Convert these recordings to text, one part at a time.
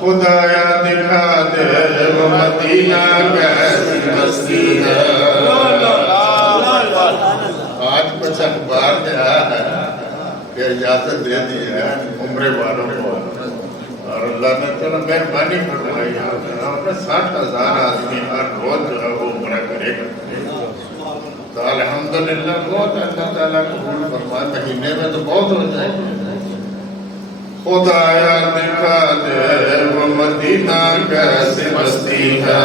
خدایا دکھا دے وہ مدینہ کیسی بستی ہے۔ آج کچھ اخبار میں آیا ہے کہ اجازت دے دی ہے عمرے والوں کو، اور اللہ نے چلو مہربانی فرمائی ہے، 60,000 آدمی ہر روز جو ہے وہ عمرہ کرے گا۔ تو الحمدللہ بہت اللہ تعالیٰ قبول فرما، مہینے میں تو بہت ہو جائے گا۔ خدایا دکھا دے وہ مدینہ کیسی بستی ہے،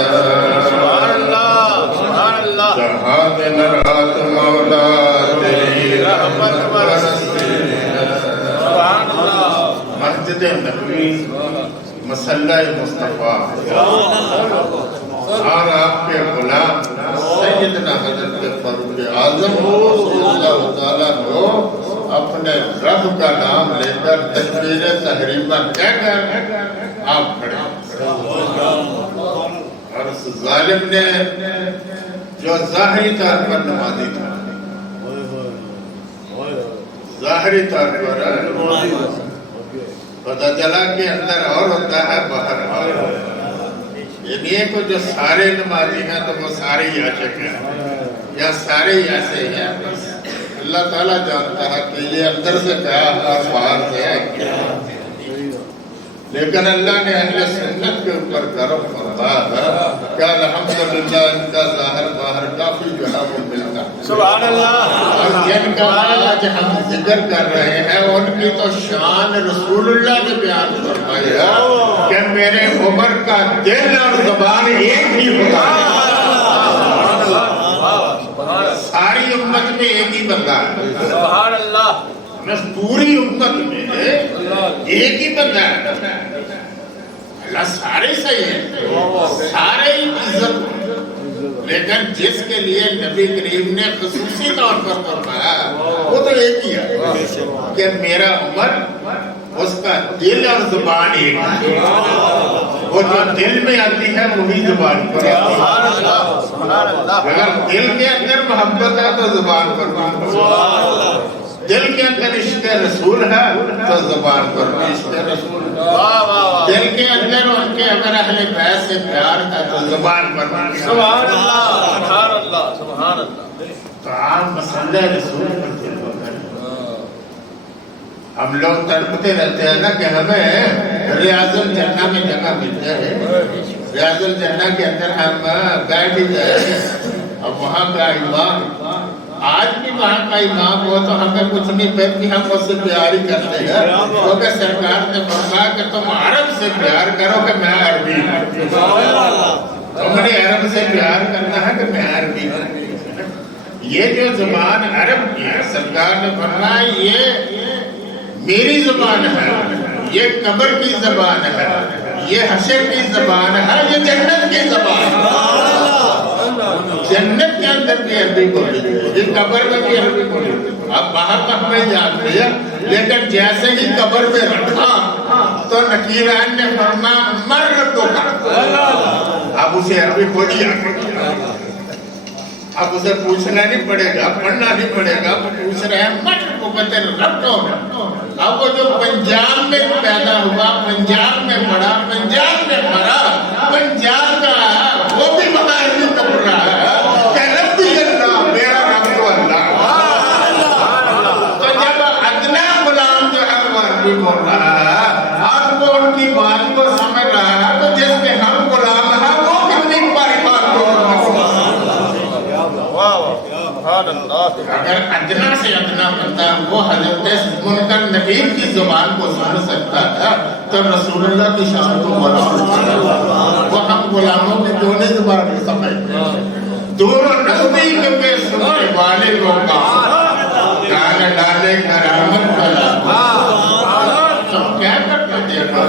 جہاں دن رات مولا تیری رحمت برستی ہے۔ مسجد نبوی، مصلی مصطفیٰ اور آپ کے غلام سیدنا حضرت فاروق اعظم رضی اللہ تعالیٰ کو اپنے رب کا نام لے کر تکبیر تحریمہ کہہ کر آپ کھڑے، اور اس ظالم نے جو ظاہری طور پر نمازی تھا، ظاہری طور پر پتہ چلا کہ اندر اور ہوتا ہے باہر اور، یعنی ایک جو سارے نمازی ہیں تو وہ سارے ہی عاشق ہیں یا سارے ہی ایسے ہیں، اللہ تعالیٰ جانتا ہے کہ یہ اندر سے کیا اور باہر سے ہے کیا، لیکن اللہ نے اہل سنت کے اوپر کرم فرمایا ہے کہ الحمدللہ ان کا ظاہر باہر کافی جو ہے وہ ملتا ہے۔ سبحان اللہ۔ اور جن کا آج ہم ذکر کر رہے ہیں ان کی تو شان رسول اللہ نے بیان فرمائی ہے کہ میرے عمر کا دل اور زبان ایک ہی ہوتا ہے، ساری امت میں ایک ہی بندہ ہے، سبحان اللہ، پوری امت میں ایک ہی بندہ ہے۔ اللہ سارے صحیح ہیں، سارے ہی عزت، لیکن جس کے لیے نبی کریم نے خصوصی طور پر فرمایا وہ تو ایک ہی ہے کہ میرا عمر، اس کا دل اور زبان ایک ہے، وہ جو دل میں آتی ہے وہی زبان پر آتی ہے۔ اگر دل کے اندر محبت ہے تو زبان پر بھی، دل کے اندر عشق رسول ہے تو زبان پر بھی عشق رسول ہے، دل کے اندر ان کے اگر اہل بیت سے پیار ہے تو زبان پر بھی۔ سبحان اللہ، سبحان اللہ، سبحان اللہ۔ تو عام مسئلہ رسول پر دل ہوتا ہے۔ ہم لوگ تڑپتے رہتے ہیں نا کہ ہمیں ریاض الجنہ میں جگہ مل جائے، ریاض الجنہ کے اندر ہم بیٹھ ہی جائے، اور وہاں کا امام، آج بھی وہاں کا امام ہو تو ہمیں کچھ نہیں، پھر بھی ہم اس سے پیار ہی کرتے ہیں، کیونکہ سرکار نے فرمایا کہ تم عرب سے پیار کرو کہ میں عربی ہوں، تم نے عرب سے پیار کرنا ہے کہ میں عربی ہوں۔ یہ جو زبان عرب کی ہے، سرکار نے فرمایا یہ میری زبان ہے، یہ قبر کی زبان ہے، یہ حشر کی زبان ہے، یہ جنت کی زبان ہے۔ جنت کے اندر بھی عربی بولی جائے، قبر میں بھی عربی بولی جائے۔ اب باہر تک میں جانتے ہیں، لیکن جیسے ہی قبر میں رکھا تو نکیران نے فرمایا مر ربو کا، اب اسے عربی بولی آگے، اب اسے پوچھنا نہیں پڑے گا، پڑھنا نہیں پڑے گا، وہ پوچھ رہے ہیں مر ربو کا تیرے رب کون ہے؟ اب وہ جو پنجاب میں پیدا ہوا، پنجاب میں پڑھا، پنجاب میں مرا، پنجاب کا وہ بھی وہاں عربی پڑھ رہا ہے کہ ربی اللہ، میرا رب تو اللہ۔ تو جب ادنا غلام جو ہے وہ عربی بول رہا ہے اور وہ ان کی بات کو سمجھ رہا ہے، تو جس میں ہم غلام ہیں وہ کتنی باری بات کو اگر ادنا سے ادنا بندہ وہ حضرت منکر نبیر کی زبان کو سمجھ سکتا تھا تو رسول اللہ کی شان کو غلام، وہ ہم غلاموں کی دونوں زبان کو سمجھتے ہیں۔ دور و نزدیک کے سننے والے لوگ جان ڈالے کر آمد کلا، تم کیا کرتے دیکھا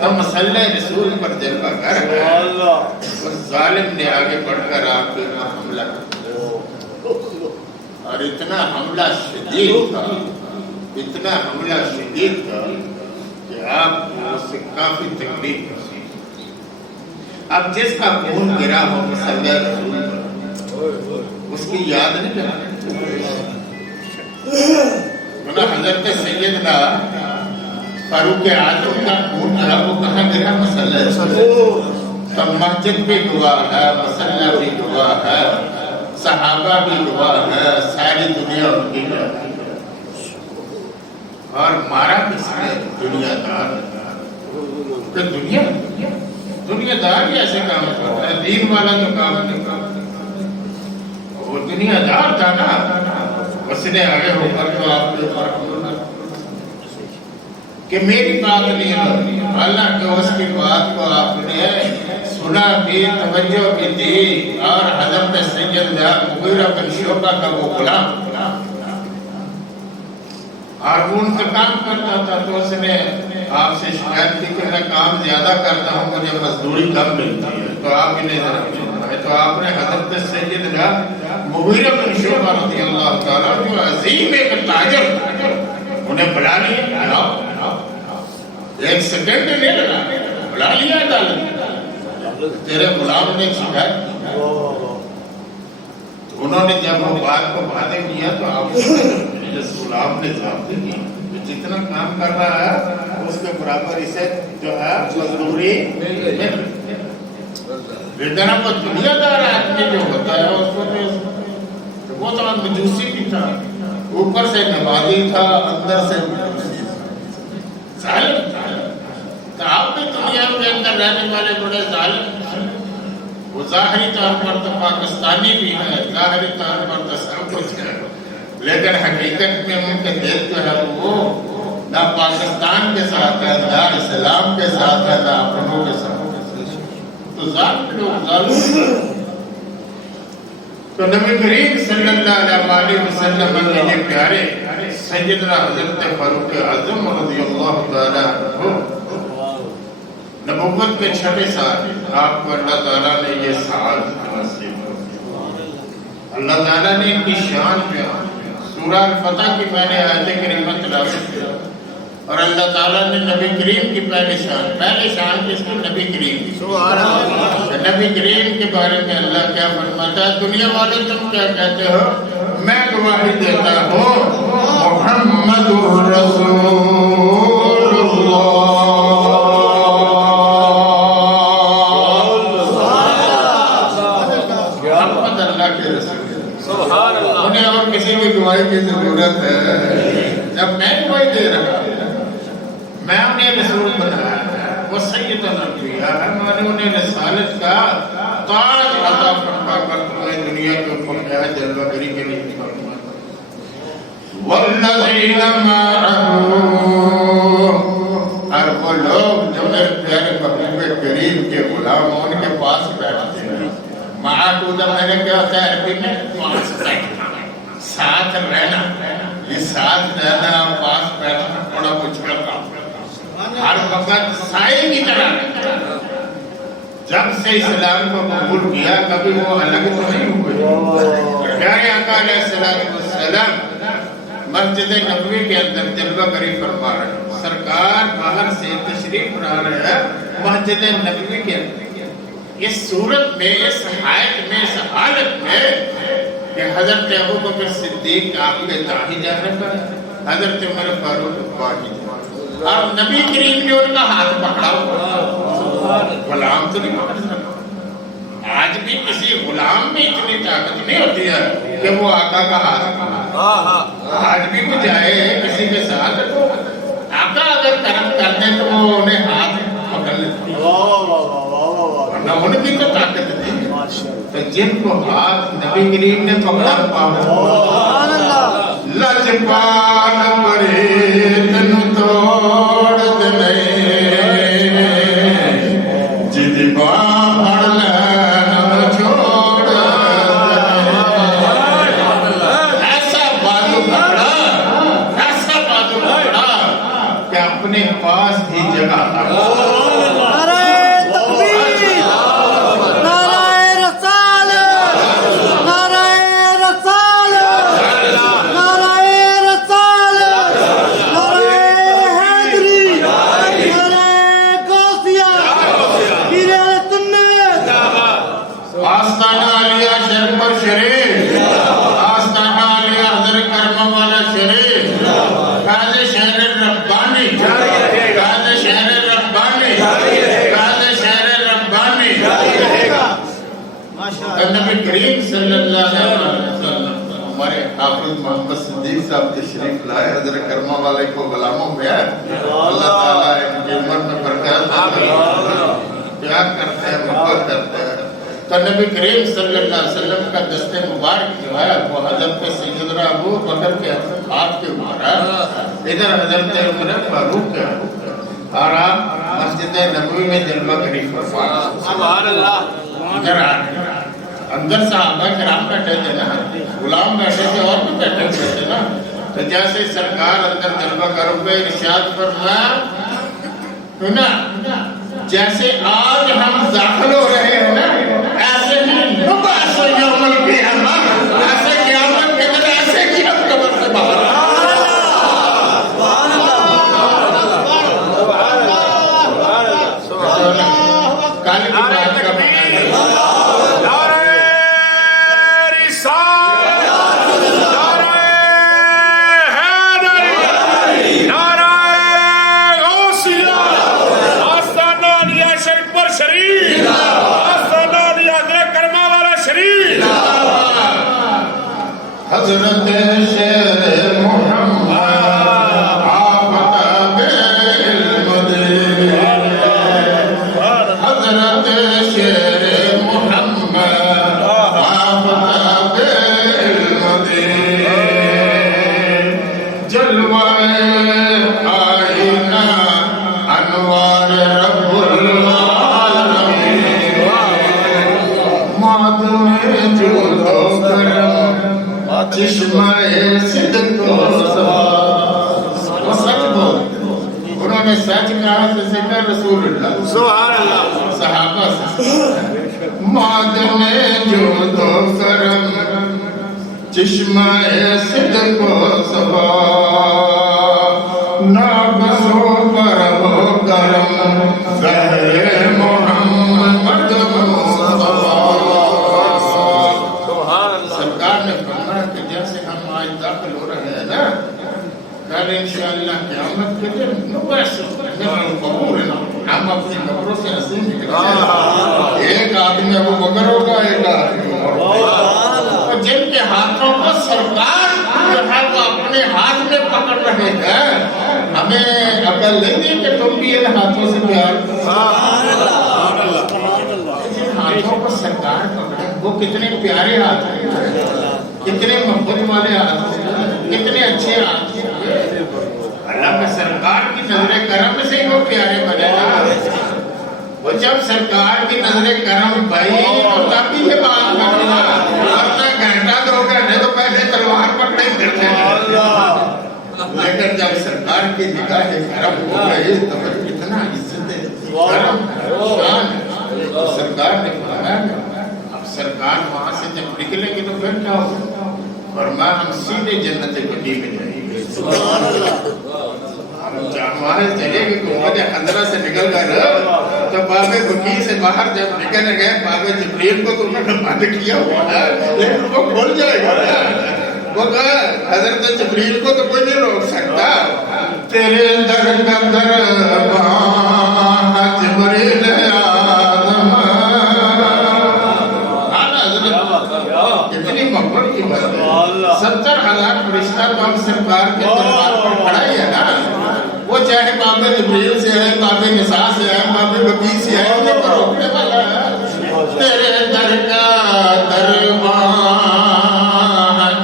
تم مسئلہ رسول پر دیکھا کر، اس ظالم نے آگے بڑھ کر آپ کے حملہ کیا، اور اتنا حملہ شدید تھا، اتنا حملہ شدید تھا کہ آپ اس سے کافی تکلیف ہوئی۔ اب جس کا خون گرا ہو مسئلہ رسول پر، اس کی یاد نہیں کرنا، حضرت سیدنا فاروق اعظم کا خون جو ہے وہ کہاں گرا؟ مسلح تو مسجد بھی گواہ ہے، مسلح بھی گواہ ہے، صحابہ بھی گواہ ہے، ساری دنیا ان کی ہے۔ اور مارا کس نے؟ دنیا دار۔ کہ دنیا دار ہی ایسے کام کرتا ہے، دین والا تو کام نہیں کرتا۔ وہ دنیا دار تھا نا، اس نے آگے ہو کر تو آپ کے اوپر کہ میری بات نہیں ہے، اللہ کے اس کی بات کو آپ نے سنا بھی، توجہ بھی دی، اور حضرت سیدنا مغیرہ بن شعبہ کا وہ غلام اور وہ ان کا کام کرتا تھا، تو اس نے آپ سے شکایت کی کہ میں کام زیادہ کرتا ہوں، مجھے مزدوری کم ملتی ہے، تو آپ انہیں ذرا ہے۔ تو آپ نے حضرت سیدنا مغیرہ بن شعبہ رضی اللہ تعالیٰ جو عظیم ایک تاجر انہیں بلا لیا، ایک سیکنڈ نہیں لگا، بلا لیا عدالت، تیرے غلام نے شکایت کی۔ انہوں نے جب وہ بات کو واضح کیا تو آپ جس غلام نے ضابط کی جتنا کام کر رہا ہے اس کے برابر اسے جو ہے مزدوری اتنا کو دنیا دار آدمی جو ہوتا ہے اس کو تو وہ تو مجوسی بھی تھا، اوپر سے نمازی تھا، اندر سے ظالم تھا۔ تو آپ بھی دنیا کے اندر رہنے والے بڑے ظالم، وہ ظاہری طور پر تو پاکستانی بھی ہے، ظاہری طور پر تو سب کچھ ہے، لیکن حقیقت میں ان کے دل جو ہے وہ نہ پاکستان کے ساتھ ہے، نہ اسلام کے ساتھ ہے، نہ اپنوں کے ساتھ ہے۔ تو ظالم لوگ ظالم۔ تو نبی کریم صلی اللہ علیہ وسلم کے یہ پیارے سیدنا حضرت فاروق اعظم رضی اللہ تعالیٰ عنہ نبوت کے 6 سال آپ کو اللہ تعالیٰ نے یہ سعادت نصیب کی۔ اللہ تعالیٰ نے ان کی شان بیان، سورہ الفتح کی میں نے آیت کریمہ تلاوت کی، اور اللہ تعالیٰ نے نبی کریم کی پہلی شان کس کی؟ نبی کریم کی۔ نبی کریم کے بارے میں اللہ کیا فرماتا ہے؟ دنیا والے تم کیا کہتے ہو؟ میں گواہی دیتا ہوں محمد الرسول اللہ، محمد اللہ کے رسول، سبحان اللہ۔ انہیں اور کسی کی گواہی کی ضرورت ہے؟ جب میں گواہی دے رہا ہوں، میں انہیں رسول بنایا ہے، وہ سید الانبیاء ہے، میں نے انہیں رسالت کا تاج عطا فرما کر تمہیں دنیا کے اوپر کیا جلوہ گری کے لیے فرمایا۔ والذین معه، اور وہ لوگ جو میرے پیارے محبوب کریم کے غلام ان کے پاس بیٹھتے ہیں۔ معاہدہ میں نے کیا ہوتا ہے عربی میں؟ پاس بیٹھنا، ساتھ رہنا، یہ ساتھ رہنا، پاس بیٹھنا بڑا مشکل کام ہے۔ ہر وقت سائے کی طرح رہتا۔ جب سے اسلام کو قبول کیا کبھی وہ الگ تو نہیں ہوئے۔ پیارے آقا علیہ السلام مسجد نبوی کے اندر جلوہ گری فرما رہے ہیں، سرکار باہر سے تشریف لا رہے ہیں مسجد نبوی کے اندر۔ اس صورت میں، اس حالت میں، اس حالت میں کہ حضرت ابوبکر صدیق آپ کے داہی جانب پر، حضرت عمر فاروق بائیں جانب، اور نبی کریم نے ان کا ہاتھ پکڑا ہوا، غلام تو نہیں پکڑ سکتا۔ آج بھی کسی غلام میں اتنی طاقت نہیں ہوتی ہے کہ وہ آقا کا ہاتھ پکڑے۔ آج بھی وہ جائے کسی کے ساتھ، آقا اگر کرم کر دیں تو وہ انہیں ہاتھ پکڑ لیتے ہیں، ورنہ ان کی تو طاقت نہیں۔ تو جن کو ہاتھ نبی کریم نے پکڑا لجپال پرے تن توڑ دے جد باہر لین چھوڑ دے، ایسا بازو پکڑا، ایسا بازو پکڑا کہ اپنے پاس ہی جگہ تھا۔ آستانہ علیہ شرف شریف، آستانہ علیہ حضرت کرم والا شریف، تو نبی کریم صلی اللہ علیہ وسلم ہمارے حافظ محمد صدیق صاحب تشریف لائے، حضرت کرما والے کو غلاموں میں ہے، اللہ تعالیٰ ان کی عمر میں برکات دے، پیار کرتے ہیں، محبت کرتے ہیں۔ تو نبی کریم صلی اللہ علیہ وسلم کا دست مبارک جو ہے وہ حضرت سیدنا ابو بکر کے ہاتھ کے اوپر ہے، ادھر حضرت عمر فاروق کے اور آپ مسجد نبوی میں جلوہ کریم فرما۔ سبحان اللہ۔ ادھر اندر صحابہ کرام بیٹھے تھے نا، غلام بیٹھے تھے اور بھی بیٹھے تھے نا، تو جیسے سرکار اندر جلوہ کروں پہ ارشاد فرمایا نا، جیسے آج ہم داخل ہو رہے ہیں نا، ایسے ہی نبعث یوم القیامہ، ایسے قیامت کے دن ایسے ہی ہم قبر سے باہر کالی کی بات کا حضرت شیر محمد آفت علم دے، حضرت شیر محمد آفت علم دے، جلوہ آئینہ انوار رب العالمین، ماد میں جود و کرم چشمہ صدق و صفا، وہ سچ بولتے، انہوں نے سچ کہا تو سیکھا رسول اللہ سبحان اللہ۔ صحابہ سے، معدن جود و کرم چشمہ صدق و صفا، ناقصوں پر ہو کرم زہر محمد مصطفیٰ۔ سرکار نے فرمایا کہ جیسے ہم آج داخل ہو رہے ہیں نا، کل انشاءاللہ قیامت کے دن نبعث من قبورنا، ہم اپنی قبروں سے ہنسی نکلیں، ایک آدمی ابو بکر ہوگا، ایک آدمی عمر ہوگا، جن کے ہاتھوں کو سرکار جو ہے وہ اپنے ہاتھ میں پکڑ رہے ہیں، ہمیں عقل نہیں دی کہ تم بھی ان ہاتھوں سے پیار ہاتھوں کو سرکار پکڑے، وہ کتنے پیارے ہاتھ ہیں، کتنے محبت والے ہاتھ ہیں، کتنے اچھے ہاتھ ہیں۔ اللہ کے سرکار کی نظر کرم سے ہی وہ پیارے بنے گا، وہ جب سرکار کی نظر کرم بھائی تو تب ہی یہ بات کرنا، اپنا گھنٹہ 2 گھنٹے تو پہلے تلوار پکڑے پھرتے ہیں، لیکن جب سرکار کی نگاہ کرم ہو گئی تو کتنا عزت ہے، کرم شان ہے۔ سرکار نے فرمایا اب سرکار وہاں سے جب نکلیں گے تو پھر کیا ہوگا؟ فرمایا ہم سیدھے جنت بقیع میں جائیں گے۔ ہم وہاں چلے گئے گنبد خضرا سے نکل کر تو باب بقیع سے باہر جب نکل گئے، باب جبریل کو تم نے بند کیا ہوا ہے لیکن وہ کھل جائے گا، وہ کہا حضرت جبریل کو تو کوئی نہیں روک سکتا، تیرے در کا دربان جبریل کتنی محبت کی بات ہے، 70,000 فرشتہ تو ہم سرکار کے دربار پر کھڑا ہی ہے نا، وہ چاہے باب جبریل سے ہے، باب نساء سے ہے، باب بقیع سے ہے، انہیں پر روکنے والا ہے۔ تیرے در کا دربان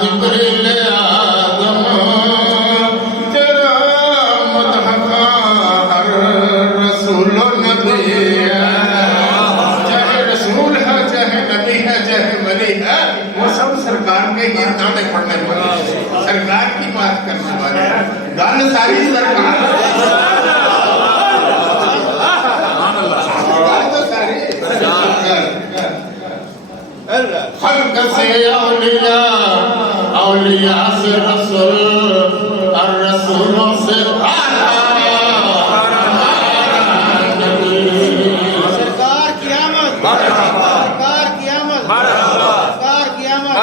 جبریل آدم، تیرا متحف ہر رسول و نبی ہے، چاہے رسول ہے، چاہے نبی ہے، چاہے ولی ہے، وہ سب سرکار کے گیتانے پڑھنے والے، سرکار کی بات کرنے والے ہیں، گان ساری سرکار خلق سے اولیاء، اولیاء سے رسول، اور رسولوں سے سرکار کی آمد، سرکار کی آمد، سرکار کی آمد۔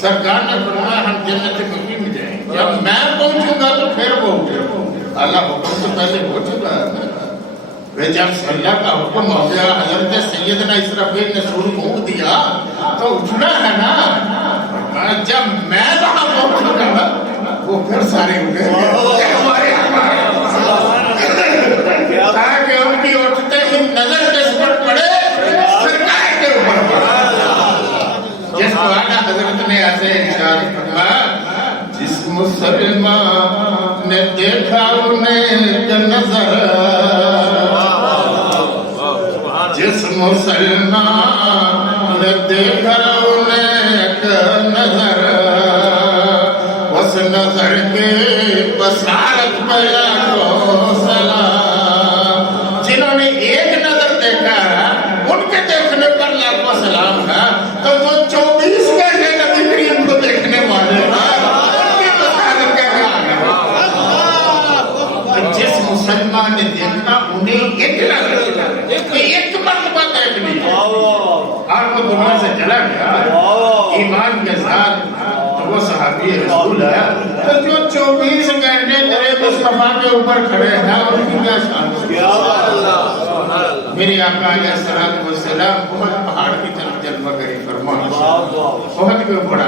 سرکار نے فرمایا ہم جنت بقیع میں جائیں گے، جب میں پہنچوں گا تو پھر وہ اللہ حکم سے پہلے ہو چکا ہے، جب اللہ کا حکم ہو گیا حضرت سیدنا اسرافیل نے سور پھونک دیا تو اٹھنا ہے نا. جب میں وہاں پہنچوں گا وہ پھر سارے اٹھے ہمارے تاکہ ان کی اٹھتے ہی نظر کس پر پڑے سرکار کے اوپر پڑے. جس کو آنا حضرت نے ایسے ارشاد فرمایا جس مسلمان نے دیکھا انہیں کا نظر جس مسلمان نے دیکھا انہیں کا نظر اس نظر کے بصارت پہ کو سلام. جنہوں نے ایک نظر دیکھا ان کے دیکھنے پر لاکھوں سلام ہے تو جو 24 گھنٹے نبی کریم کو دیکھنے والے ان کی بصارت کا کیا ہے. جس مسلمان نے دیکھا انہیں ایک نظر ایک مرتبہ دیکھنی اور وہ دنیا سے چلا گیا ایمان کے ساتھ تو وہ صحابی رسول ہے تو جو 24 گھنٹے تیرے مصطفیٰ کے اوپر کھڑے ہیں ان کی کیا شان ہے. میرے آقا علیہ السلام بہت پہاڑ کی طرف جلوہ گری فرمایا بہت کے اوپر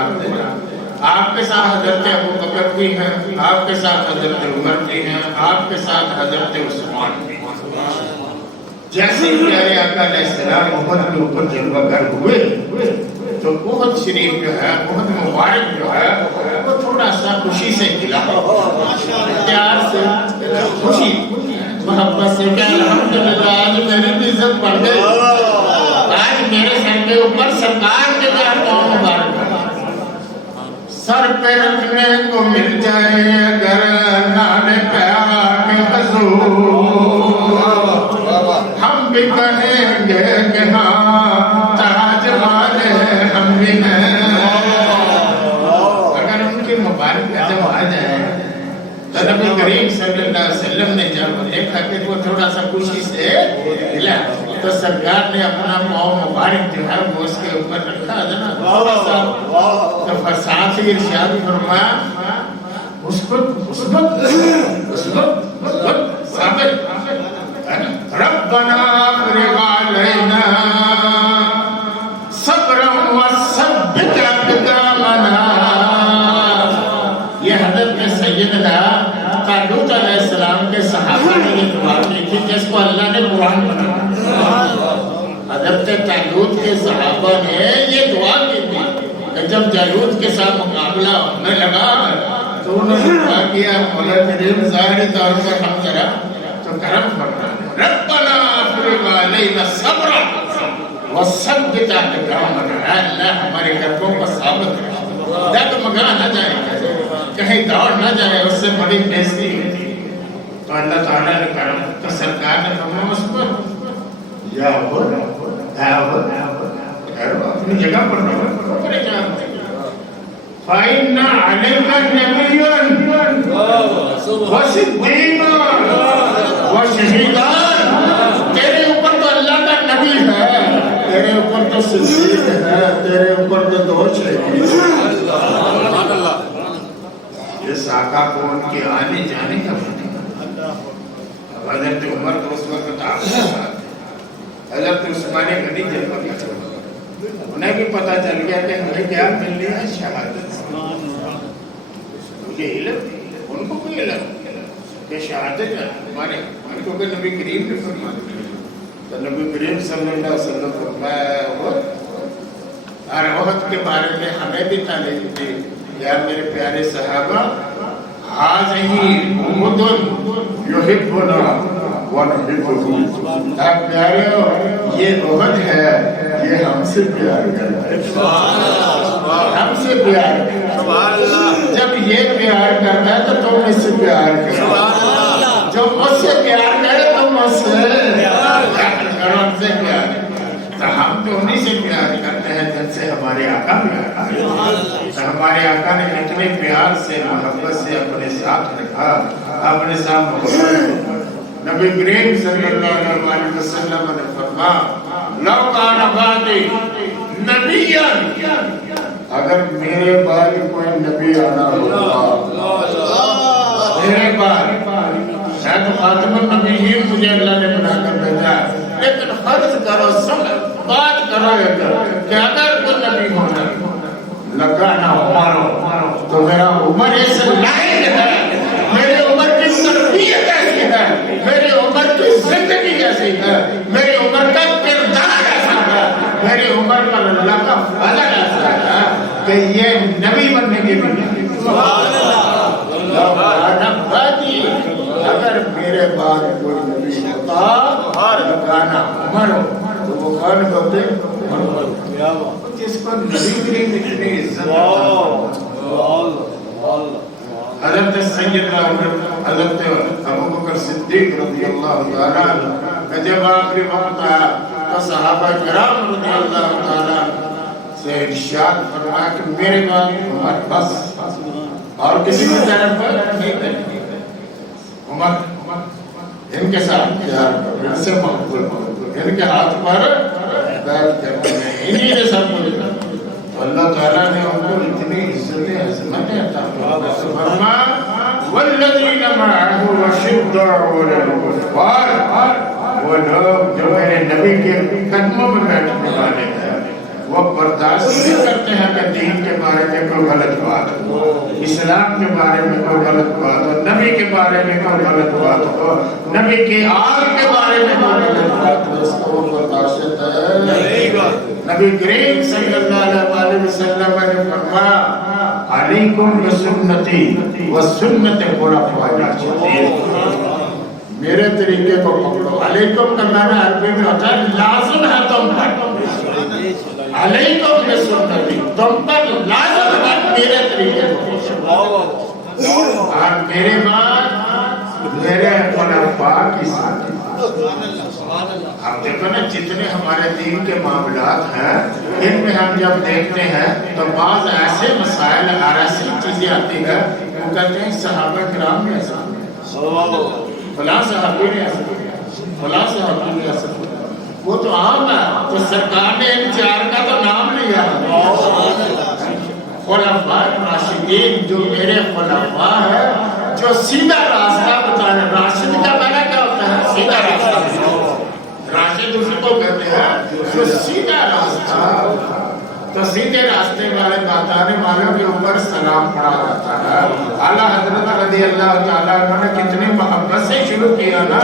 آپ کے ساتھ حضرت ابو بکر بھی ہیں آپ کے ساتھ حضرت عمر بھی ہیں آپ کے ساتھ حضرت عثمان بھی ہیں. جیسے ہی پیارے آقا علیہ السلام بہت کے اوپر جلوہ گر ہوئے تو بہت شریف جو ہے بہت مبارک جو ہے وہ تھوڑا سا خوشی سے ہلا پیار سے خوشی محبت سے کہ الحمدللہ آج میری بھی عزت بڑھ گئی آج میرے سر کے اوپر سرکار کے جہاں پاؤں مبارک ہے. سر پہ رکھنے کو مل جائے اگر نانے پہ آگے حضور ہم بھی کہیں گے کہ ہاں تاج والے ہم بھی ہیں. اگر ان کی مبارک جب آ جائے تو نبی کریم صلی اللہ علیہ وسلم نے جب دیکھا کہ وہ تھوڑا سا خوشی سے ہلا تو سرکار نے اپنا پاؤں مبارک جو ہے وہ اس کے اوپر رکھا تو ساتھ ہی ارشاد فرمایا اس وقت ثابت ربنا افرغ علینا صبرا وثبت اقدامنا. یہ حضرت سیدنا طالوت علیہ السلام کے صحابہ نے یہ دعا کی تھی جس کو اللہ نے قرآن بنایا. حضرت طالوت کے صحابہ نے یہ دعا کی تھی کہ جب جالوت کے ساتھ مقابلہ ہونے لگا تو انہوں نے دعا کیا مولا کریم ظاہری طور پر ہم ذرا تو کرم فرما ربنا افرغ علینا صبرا وثبت اقدامنا. اللہ ہمارے قدموں کو ثابت رکھے ڈگمگا نہ جائے کہیں دوڑ نہ جائے اس سے بڑی بےزتی ہوتی. تو اللہ تعالیٰ نے کرم تو سرکار نے فرمایا اس پر یا اپنی جگہ پر رہو پریشان فَإِنَّ عَلَيْكَ نَبِيًّا وَصِدِّيقًا وَشَهِيدًا. تیرے اوپر تو اللہ کا نبی ہے تیرے اوپر تو صدیق ہے تیرے اوپر تو دو شہید. اس آقا کو ان کے آنے جانے کا حضرت عمر کو اس وقت آپ کے ساتھ حضرت عثمان غنی جلوہ کرتے انہیں بھی پتا چل گیا کہ ہمیں کیا ملنی ہے شہادت. مجھے علم ان کو بھی علم کہ شہادت ہمارے ان کو کہ نبی کریم نے فرمایا تو نبی کریم صلی اللہ علیہ وسلم فرمایا اور احد کے بارے میں ہمیں بھی تعلیم دی یا میرے پیارے صحابہ هذه أحد يحبنا ونحبه. آپ پیارے ہو یہ احد ہے یہ ہم سے پیار کرتا ہے ہم سے پیار کرتا ہے. جب یہ پیار کرتا ہے تو تم اس سے پیار کرو جو مجھ سے پیار کرے تو مجھ سے پیار تو ہم تو انہی سے پیار کرتے ہیں جن سے ہمارے آقا پیار کرتے. ہمارے آقا نے اتنے پیار سے محبت سے اپنے ساتھ رکھا اپنے ساتھ محبت. نبی کریم صلی اللہ علیہ وسلم نے فرمایا لو کان بعدی نبیا اگر میرے بعد کوئی نبی آنا ہوگا میرے بعد شاید خاتم النبیین مجھے اللہ نے بنا کر فرض کرو بات کرو کہ اگر کوئی نبی ہونا لگانا عمر تو میرا عمر اس لائق ہے، میری عمر کی تربیت ایسی ہے، میری عمر کی زندگی ایسی ہے، میری عمر کا کردار ایسا ہے، میری عمر پر اللہ کا فضل ایسا ہے کہ یہ نبی بننے کی بنی سبحان اللہ اگر میرے بعد کوئی نبی ہوتا لگانا عمر ہو تو وہ کون ہوتے؟ جس کو نبی کریم اتنی عزت حضرت سیدنا حضرت ابو بکر صدیق رضی اللہ تعالیٰ عنہ جب آخری وقت آیا تو صحابہ کرام رضی اللہ تعالیٰ سے ارشاد فرمایا کہ میرے بعد عمر بس اور کسی بھی طرف پر نہیں کریں عمر ان کے ساتھ پیار کرو، ان سے محبت، ان کے ہاتھ پر بیعت کرتے ہیں، انہی نے سب کو لکھا تو اللہ تعالیٰ نے ان کو اتنی عزتیں عظمتیں عطا فرمایا والذین معه اشداء علی الکفار، وہ لوگ جو میرے نبی کے قدموں میں بیٹھنے والے ہیں وہ برداشت نہیں کرتے ہیں کہ دین کے بارے میں کوئی غلط بات ہو، اسلام کے بارے میں کوئی غلط بات ہو، نبی کے بارے میں کوئی غلط بات ہو، نبی کی آگ کے بارے میں کوئی غلط بات ہو، اس کو وہ برداشت ہے۔ نبی کریم صلی اللہ علیہ وسلم نے فرمایا علیکم بسنتی وسنت خلفاء الراشدین، میرے طریقے کو پکڑو۔ علیکم کا معنی عربی میں ہوتا ہے لازم ہے تم پر، علیکم بسنتی تم پر لازم ہے میرے طریقے کو پکڑو اور میرے بعد میرے خلفاء کی سنت۔ اب دیکھو نا جتنے ہمارے دین کے معاملات ہیں ان میں ہم جب دیکھتے ہیں تو بعض ایسے مسائل اور ایسی چیزیں آتی ہیں وہ کہتے ہیں صحابہ کرام نے ایسا کیا، فلاں صحابی نے ایسا کیا، فلاں صحابی نے ایسا کیا، وہ تو عام ہے۔ تو سرکار نے ان چار کا تو نام لیا، خلفاء راشدین جو میرے خلفاء ہے، جو سیدھا راستہ بتانے۔ راشد کا معنی کیا ہوتا ہے؟ سیدھا راستہ۔ راشد اسی کو کہتے ہیں جو سیدھا راستہ، تو سیدھے راستے والے بتانے والوں کے اوپر سلام پڑھا جاتا ہے۔ اعلیٰ حضرت رضی اللہ تعالیٰ عنہ نے کتنی محبت سے شروع کیا نا،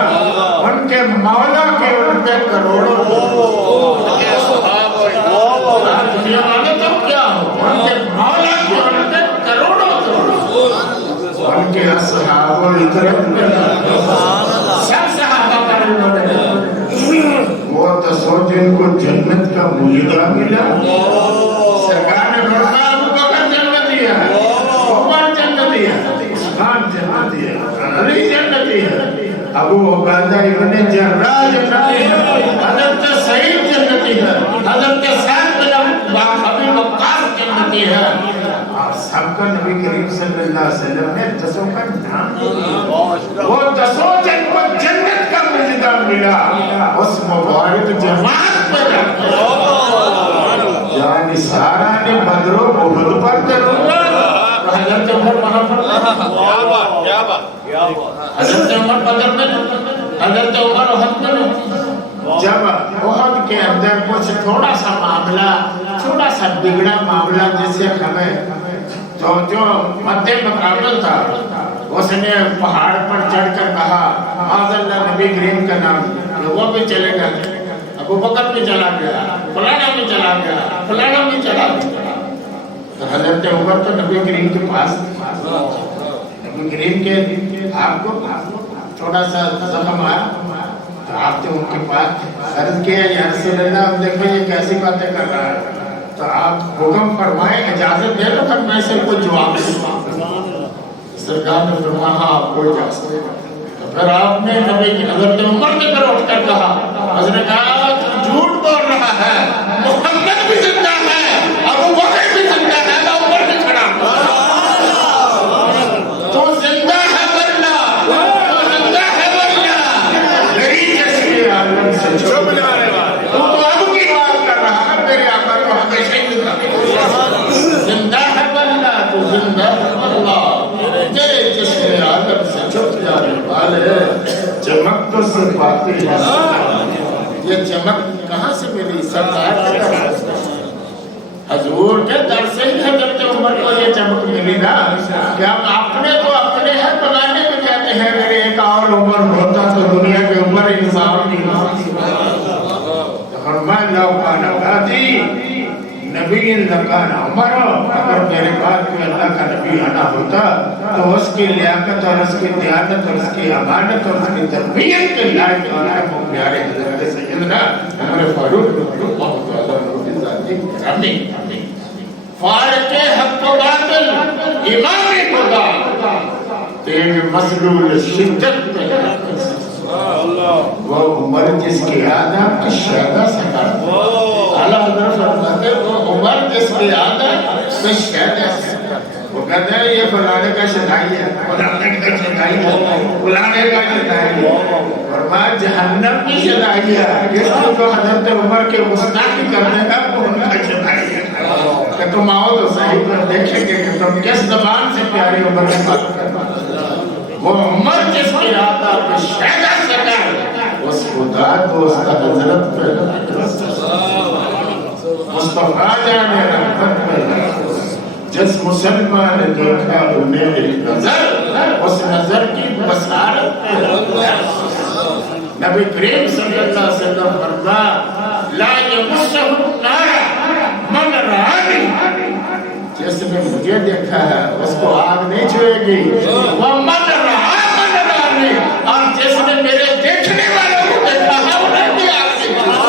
ان کے مولا کے ان پہ کروڑوں دنیا والے تو کیا ہو، ان کے مولا کے ان پہ کروڑوں ان کے اصحاب و اطرت میں سب صحابہ پر انہوں نے وہ تو سوچ ان کو جنت کا مجدہ ملا۔ سرکار نے فرمایا ابو بکر جنتی ہے، عمر جنتی ہے، عثمان جنتی ہے، علی جنتی ہے، ابو عبیدہ ابن جراح جنتی ہے، حضرت سعید جنتی ہے، حضرت سعد بن ابی وقاص جنتی ہے، اور سب کا نبی کریم صلی اللہ علیہ وسلم نے دسوں کا نام دیا۔ وہ دسوں جن کو جنت کا مجدہ ملا اس مبارک جماعت میں رہتے یعنی سارا نے بدر و احد پر ضرورت حضرت عمر وہاں پر حضرت عمر بدر میں، حضرت عمر احد میں۔ جب احد کے اندر کچھ تھوڑا سا معاملہ، تھوڑا سا بگڑا معاملہ جس سے ہمیں تو جو مدِ مقابل تھا اس نے پہاڑ پر چڑھ کر کہا معاذ اللہ نبی کریم کا نام، وہ بھی چلے گئے، ابو بکر بھی چلا گیا، فلانا بھی چلا گیا، فلانا بھی چلا گیا۔ تو حضرت عمر تو نبی کریم کے پاس، نبی کریم کے آپ کو تھوڑا سا زخم آیا تو آپ تو ان کے پاس عرض کیا یا رسول اللہ ہم دیکھیں یہ کیسی باتیں کر رہا ہے، تو آپ حکم فرمائیں اجازت دے دو پر میں سے کوئی جواب دوں۔ سرکار نے فرمایا ہاں آپ کو اجازت دے۔ تو پھر آپ نے نبی کی حضرت عمر نے پھر اٹھ کر کہا، حضرت نے کہا جھوٹ بول رہا ہے، محمد بھی زندہ ہے، ابو بکر بھی زندہ ہے، میں عمر بھی کھڑا ہوں۔ تو زندہ ہے ورنہ، تو زندہ ہے ورنہ میری جیسی عالم سے چھوڑ تو اب کی بات کر رہا ہے، میرے آقا کو ہمیشہ ہی زندہ ہے ورنہ تو زندہ ہے ورنہ تیرے جسم عالم سے چھپ جانے والے چمک تو سے پاتی ہے۔ یہ چمک کہاں سے ملی؟ سرکار کے در سے، حضور کے در سے ہی حضرت عمر کو یہ چمک ملی نا کہ ہم اپنے کو اپنے ہیں بنانے میں کہتے ہیں میرے ایک اور عمر ہوتا تو دنیا کے اوپر انصاف نہیں فرمایا لو کان غادی نبی لکان عمر، اگر میرے بعد کوئی اللہ کا نبی آنا ہوتا تو اس کی لیاقت اور اس کی دیانت اور اس کی امانت اور اس کی تربیت کے لائق اور پیارے حضرت سیدنا عمر فاروق فارق حق و باطل امام خدا تیج مسلول شدت میں وہ عمر جس کی عادت کی شہدہ سے کرتا اعلیٰ حضرت فرماتے وہ عمر جس کی عادت سے شہدہ سے وہ کہتے ہیں یہ فلانے کا شدائی ہے، فلانے کا شدائی ہے، فلانے کا شدائی ہے، فرمایا جہنم کی شدائی ہے جس کو حضرت عمر کے مستقی کرنے کا وہ ان کا شدائی ہے کہ تم آؤ تو صحیح پر دیکھیں گے کہ تم کس زبان سے پیاری عمر کی بات کرنا۔ وہ عمر جس کی عادت پر شہدہ سے کر اس خدا دوست حضرت پر مصطفیٰ جانے رحمت پر جس مسلمان نے دیکھا انہیں ایک نظر اس نظر کی بصارت پہ نبی کریم صلی اللہ علیہ وسلم فرمایا لا یمسہ النار من رآنی، جس نے مجھے دیکھا ہے اس کو آگ نہیں چھوئے گی، ومن رآنی، اور جس نے میرے دیکھنے والوں کو دیکھا ہے انہیں بھی آگ نہیں چھوئے گی۔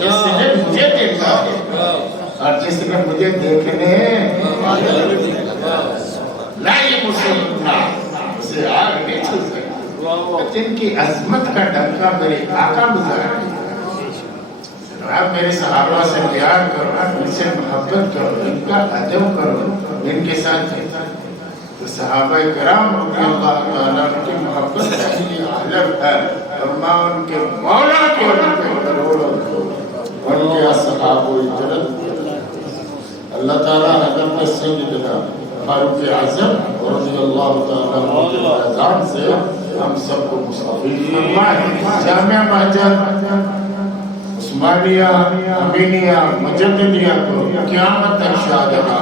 جس نے مجھے دیکھا اور جس نے مجھے دیکھنے لا یمسہ النار، اسے آگ نہیں چھو سکتی۔ جن کی عظمت کا ڈنکا میرے آقا بزار ہے، آپ میرے صحابہ سے پیار کرو، ان سے محبت کرو، ان کا ادب کرو، ان کے ساتھ تو صحابہ کرام رضی اللہ تعالیٰ ان کی محبت کا ہی عالم ہے، اور ماں ان کے مولا کے ان کے کروڑوں ان کے اصحاب و اجرت اللہ تعالیٰ حضرت سیدنا فاروق اعظم رضی اللہ تعالیٰ عنہ کے فیضان سے ہم سب کو مستفید فرمائے۔ جامعہ مسجد عثمانیہ امینیہ مجددیہ کو قیامت تک شاد رہا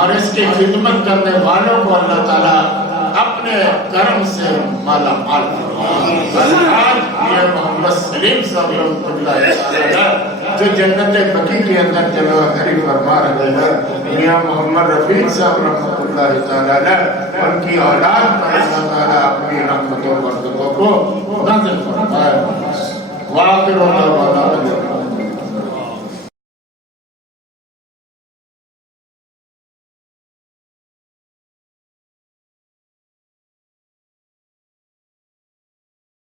اور اس کی خدمت کرنے والوں کو اللہ تعالیٰ اپنے کرم سے مالا مال فرمائے۔ آج یہ محمد سلیم صاحب رحمۃ اللہ علیہ جو جنت بقیع کے اندر جلوہ گری فرما رہے ہیں، میاں محمد رفیق صاحب رحمۃ اللہ تعالیٰ علیہ ان کی اولاد پر اللہ تعالیٰ اپنی رحمت و برکتوں کو نازل فرمائے۔ وآخر